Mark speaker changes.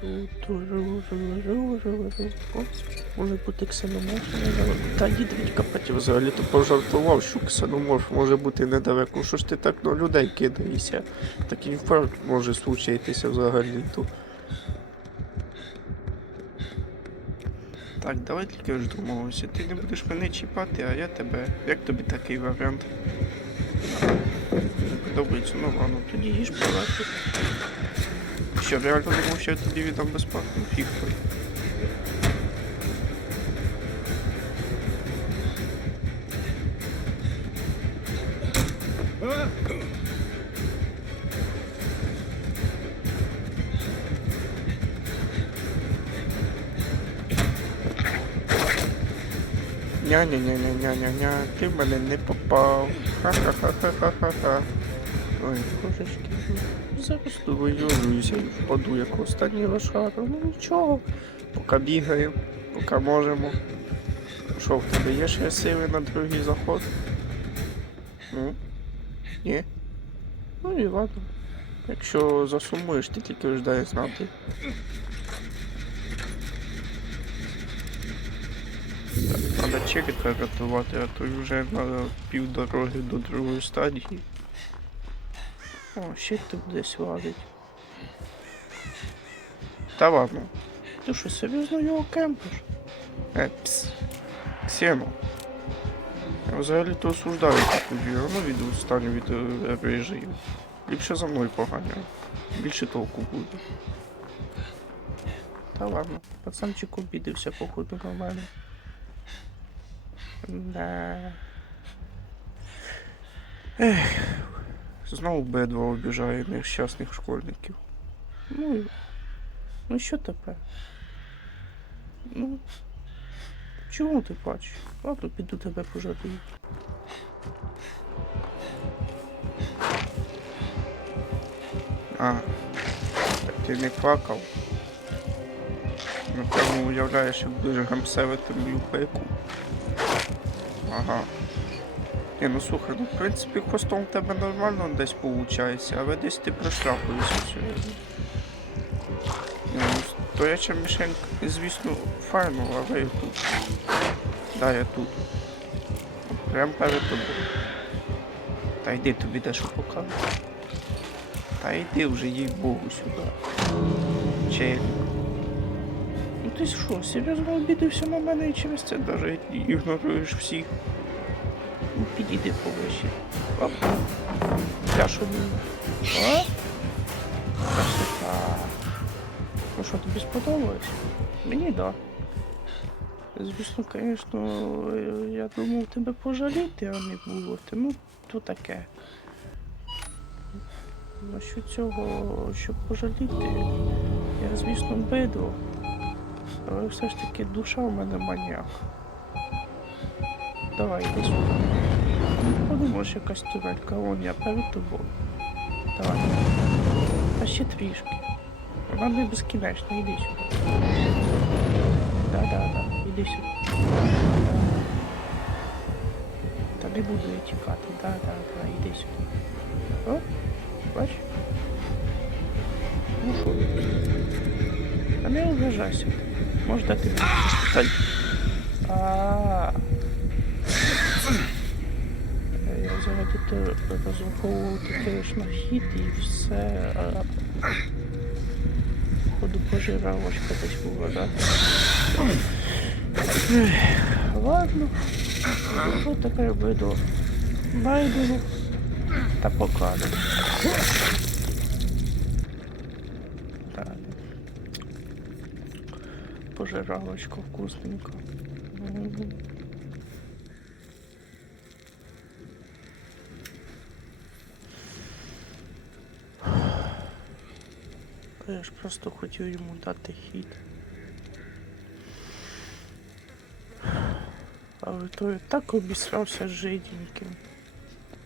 Speaker 1: Тут живу, живу, живу. О, може бути ксеноморф недалеко. Та дід Вітька взагалі то пожартував, що ксеноморф може бути недалеко. Що ж ти так на людей кидаєшся? Такий інфаркт може случитися взагалі то. Так, давай тільки ж домовимося. Ти не будеш мене чіпати, а я тебе. Як тобі такий варіант? Не подобається, ну ладно, тоді їж палати. Що, реально думав, що я тобі віддам безплатно? Фіг той. Ня-ня-ня-ня-ня-ня-ня, ти мене не попав. Ха-ха-ха-ха-ха-ха. Ой, божечки. Зараз довоююся впаду як останній лошара. Ну нічого. Поки бігаємо, поки можемо. Що в тебе є ще сили на другий заход? Ну? Ні? Ну і ладно. Якщо засумуєш, ти тільки ж дай знати. Треба черіка рятувати, а то вже на півдороги до другої стадії. О, ще тут десь вадить. Та ладно. Ти що, серйозно його кемпиш? Е, пс. Ксено. Я взагалі то осуждаю таку віру, ну від останню від е, режиму. Ліпше за мною поганяй. Більше толку буде. Та ладно, пацанчик обідився, походу, на мене. Да. Ех, знову бедва обіжає нещасних школьників. Ну, і- ну що тепер? Ну, чому ти плачеш? Ладно, піду тебе пожалію. А, ти не плакав. Напевно, уявляєш, як дуже гамсевити мою пеку. Ага. Ні, ну слухай, ну в принципі хвостом в тебе нормально десь виходить, але десь ти прошляпуєшся сьогодні. Ні, ну, стояча мішень, звісно, файно, але я тут. Да, я тут. Прям перед тобою. Та йди тобі дещо покажу. Та йди вже, їй Богу, сюди. Челік. Ну ти що, серйозно обідався на мене і через це навіть ігноруєш всіх. Ну, підійди повище. Оп. Що не. А? Красота. Ну що, тобі сподобалось? Мені да. Звісно, звісно, я думав тебе пожаліти, а не було. Ну, то таке. Насчет цього, щоб пожаліти, я, звісно, бидло. Але все ж таки душа в мене маніак. Давай, йди сюди. Подумаєш, якась турелька, вон я перед тобою. Давай. А ще трішки. Вона не безкінечна, іди сюди. Да-да-да, іди сюди. Та не буду я тікати, да-да-да, іди сюди. О, бач? Ну що? А не ображайся. Може дати мені Взагалі то розраховував на хід і все. А... Ходу пожиравочка десь була, да? Ладно. Що тепер буду? Байдуже. Та покладу. Так. Пожиралочка вкусненько. Я ж просто хотів йому дати хід. Але той так обісрався жиденьким.